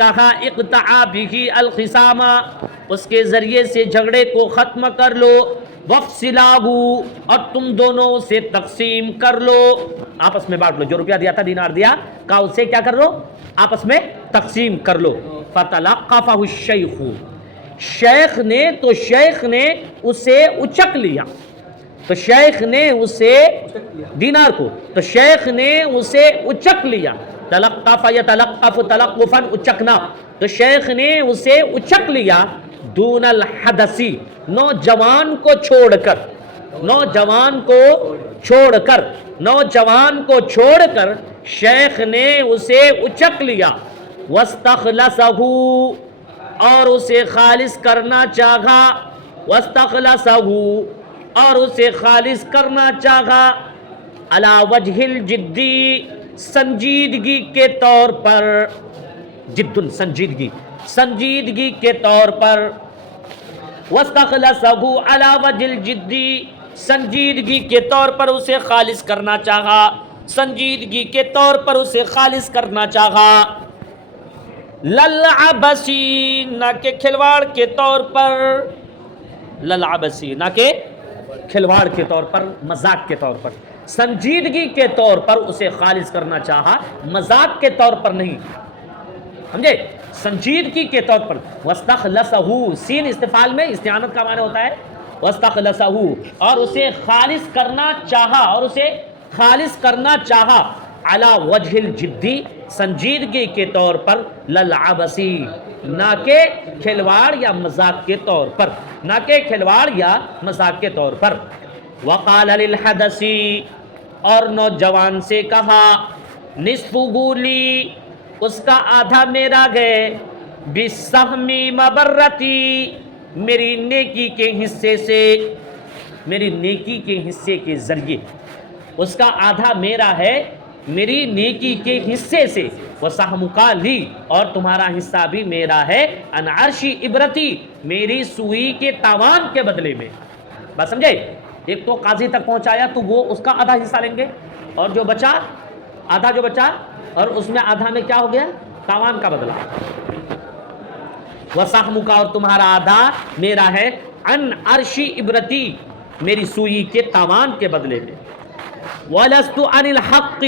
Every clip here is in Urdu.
کہا اقطع به الخصام، اس کے ذریعے سے جھگڑے کو ختم کر لو، وفصلاه، اور تم دونوں سے تقسیم کر لو، آپس میں بانٹ لو، جو روپیہ دیا تھا دینار دیا، کہا اس سے کیا کر لو، آپس میں تقسیم کر لو۔ فتلقفه الشیخ، شیخ نے اسے اچک لیا، تو شیخ نے اسے دینار کو، تو شیخ نے اسے اچک لیا، تلقف یتلقف تلقفا، اچکنا، تو شیخ نے اسے اچک لیا، دون الحدثی، نوجوان کو چھوڑ کر، نوجوان کو چھوڑ کر شیخ نے اسے اچک لیا، واستخلصہ، اور اسے خالص کرنا چاہا، واستخلصہ، اور اسے خالص کرنا چاہا، علی وجہ الجدی، سنجیدگی کے طور پر، جد سنجیدگی کے طور پر، واستخلصہ علی وجہ الجدی، سنجیدگی کے طور پر اسے خالص کرنا چاہا، سنجیدگی کے طور پر اسے خالص کرنا چاہا، للعبسی، نہ کہ کھلواڑ کے طور پر، للعبسی، نہ کہ کھلواڑ کے طور پر، مذاق کے طور پر، سنجیدگی کے طور پر اسے خالص کرنا چاہا، مذاق کے طور پر نہیں، سمجھے، سنجیدگی کے طور پر۔ واستخلصہ، سین استفعال میں استعانت کا معنی ہوتا ہے، واستخلصہ، اور اسے خالص کرنا چاہا، اور اسے خالص کرنا چاہا، علی وجہ الجدی، سنجیدگی کے طور پر، للعبسی، نہ کہ کھلواڑ یا مذاق کے طور پر، نہ کہ کھلواڑ یا مذاق کے طور پر۔ وقال للحدثی، اور نوجوان سے کہا، نصفہ لی، اس کا آدھا میرا ہے، بسہم مبرتی، میری نیکی کے حصے سے، میری نیکی کے حصے کے ذریعے، اس کا آدھا میرا ہے میری نیکی کے حصے سے، وسہمک لی، اور تمہارا حصہ بھی میرا ہے، ان عرشی عبرتی، میری سوئی کے تاوان کے بدلے میں۔ بات سمجھے، ایک تو قاضی تک پہنچایا تو وہ اس کا آدھا حصہ لیں گے، اور جو بچا، آدھا جو بچا، اور اس میں آدھا میں کیا ہو گیا، تاوان کا بدلہ، وسہمک، اور تمہارا آدھا میرا ہے، ان عرشی عبرتی، میری سوئی کے تاوان کے بدلے میں، وَلَسْتُ عَنِ الْحَقِّ،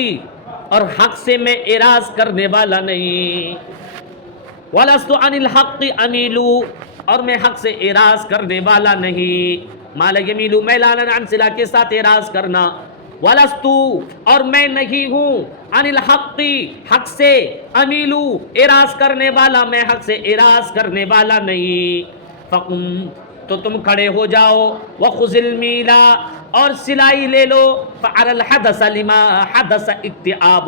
اور حق سے میں اعراض کرنے والا نہیں، وَلَسْتُ عَنِ الْحَقِّ أَمِيلُ، اور میں حق سے اعراض کرنے والا نہیں، مَا لَا يَمِيلُ میلانا عن صلہ کے ساتھ اعراض کرنا، وَلَسْتُ، اور میں نہیں ہوں، عَنِ الْحَقِّ، حق سے، أَمِيلُ، اعراض کرنے والا، میں حق سے اعراض کرنے والا نہیں، فَقُمْ، تو تم کھڑے ہو جاؤ، وَخُذِ الْمِيلَ، اور سلائی لے لو، فَعَرَ الْحَدَثَ لِمَا حَدَثَ اِكْتِئَابٌ،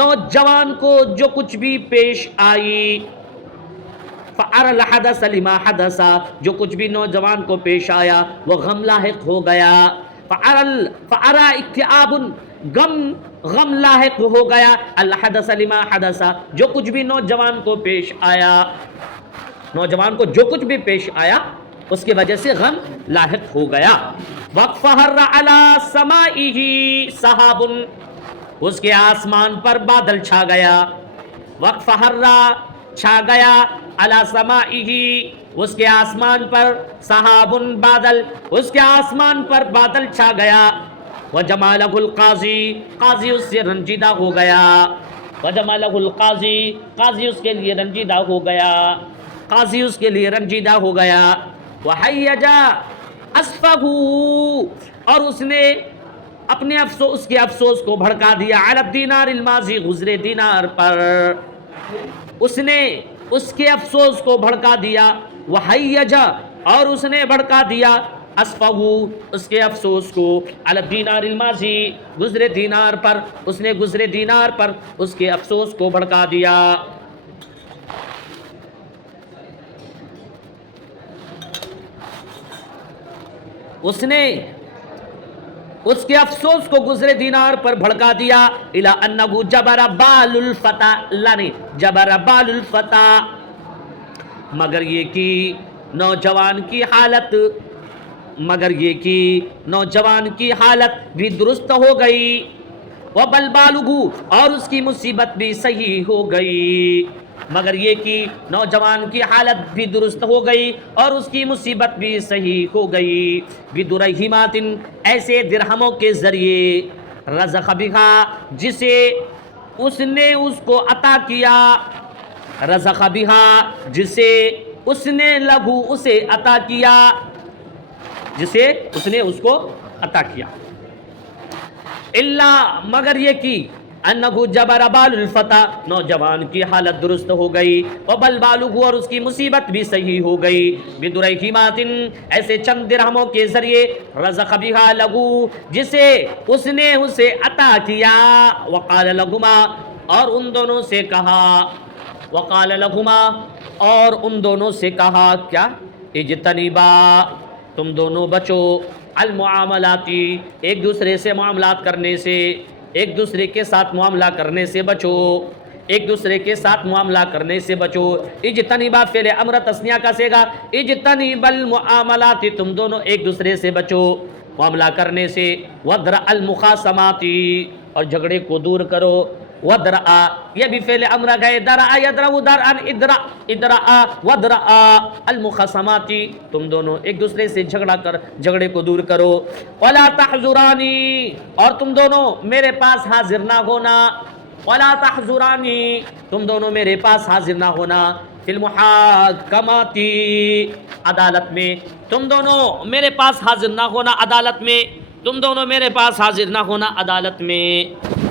نوجوان کو جو کچھ بھی پیش آئی، فَعَرَ الْحَدَثَ لِمَا حَدَثَ، جو کچھ بھی نوجوان کو پیش آیا وہ غم لاحق ہو گیا، فَعَرَ اِكْتِئَابٌ، غم لاحق ہو گیا، الْحَدَثَ لِمَا حَدَثَ، جو کچھ بھی نوجوان کو پیش آیا، نوجوان کو جو کچھ بھی پیش آیا اس کی وجہ سے غم لاحق ہو گیا، وَقْفَهَرَّ عَلَى سَمَائِهِ سَحَابٌ، اس کے آسمان پر بادل چھا گیا، وَقْفَهَرَّ، چھا گیا، عَلَى سَمَائِهِ، اس کے آسمان پر، سحابٌ، بادل، اس کے آسمان پر بادل چھا گیا، وَجَمَالَهُ الْقَاضِي، قاضی اس سے رنجیدہ ہو گیا، وَجَمَالَهُ الْقَاضِي، قاضی اس کے لیے رنجیدہ ہو گیا، قاضی اس کے لیے رنجیدہ ہو گیا، وَحَيَّجَ أَسْفَهُ، اور اس نے اپنے افسوس، اس کے افسوس کو بھڑکا دیا، عَلَى الدِّينَارِ الْمَاضِي، گزرے دینار پر، اس نے اس کے افسوس کو بھڑکا دیا، وَحَيَّجَ، اور اس نے بھڑکا دیا، أَسْفَهُ، اس کے افسوس کو، عَلَى الدِّينَارِ الْمَاضِي، گزرے دینار پر، اس نے گزرے دینار پر اس کے افسوس کو بھڑکا دیا۔ اس نے اس کے افسوس کو گزرے دینار پر بھڑکا دیا، الا انہ جبر بال الفتى، اللہ نے جبر بال الفتى، مگر یہ کہ نوجوان کی حالت، مگر یہ کہ نوجوان کی حالت بھی درست ہو گئی، وبل بالغو، اور اس کی مصیبت بھی صحیح ہو گئی، مگر یہ کہ نوجوان کی حالت بھی درست ہو گئی اور اس کی مصیبت بھی صحیح ہو گئی، بدرہمات، ایسے درہموں کے ذریعے، رزق بہا، جسے اس نے اس کو عطا کیا، رزق بہا، جسے اس نے لہو اسے عطا کیا، جسے اس نے اس کو عطا کیا، اللہ مگر یہ کہ انہو جبر بال الفتى، نوجوان کی حالت درست ہو گئی، وبل بالغ، اور اس کی مصیبت بھی صحیح ہو گئی، بدرہمات، ایسے چند درہموں کے ذریعے، رزق بہا لہو، جسے اس نے اسے عطا کیا، وقال لہما، اور ان دونوں سے کہا، وقال لہما، اور ان دونوں سے کہا کیا، اجتنبا، تم دونوں بچو، المعاملاتی، ایک دوسرے سے معاملات کرنے سے، ایک دوسرے کے ساتھ معاملہ کرنے سے بچو، ایک دوسرے کے ساتھ معاملہ کرنے سے بچو، اجتنبا فعل امر تثنیہ کا صیغہ، اجتنب المعاملات، تم دونوں ایک دوسرے سے بچو معاملہ کرنے سے، ودرع المخاصماتی، اور جھگڑے کو دور کرو، ودرع، یہ بھی فعل امر گئے، درع یدرع درعا، ادرع ادرع، ودرع المخاصماتی، تم دونوں ایک دوسرے سے جھگڑے کو دور کرو، ولا تحذرانی، اور تم دونوں میرے پاس حاضر نہ ہونا، ولا تحذرانی، تم دونوں میرے پاس حاضر نہ ہونا، فی المحاکماتی، عدالت میں، تم دونوں میرے پاس حاضر نہ ہونا عدالت میں، تم دونوں میرے پاس حاضر نہ ہونا عدالت میں،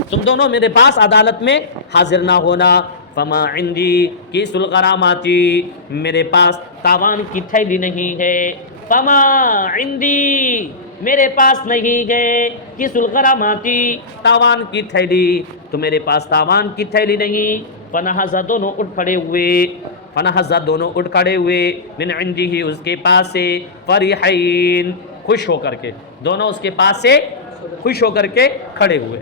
تم دونوں میرے پاس عدالت میں حاضر نہ ہونا، فما عندی کیس الغراماتی، میرے پاس تاوان کی تھیلی نہیں ہے، فما عندی، میرے پاس نہیں ہے، کیس الغراماتی، تاوان کی تھیلی، تو میرے پاس تاوان کی تھیلی نہیں، فنہزا، دونوں اٹھ کھڑے ہوئے، فنہزا، دونوں اٹھ کھڑے ہوئے، من عندی ہی، اس کے پاس سے، فریحین، خوش ہو کر کے، دونوں اس کے پاس سے خوش ہو کر کے کھڑے ہوئے۔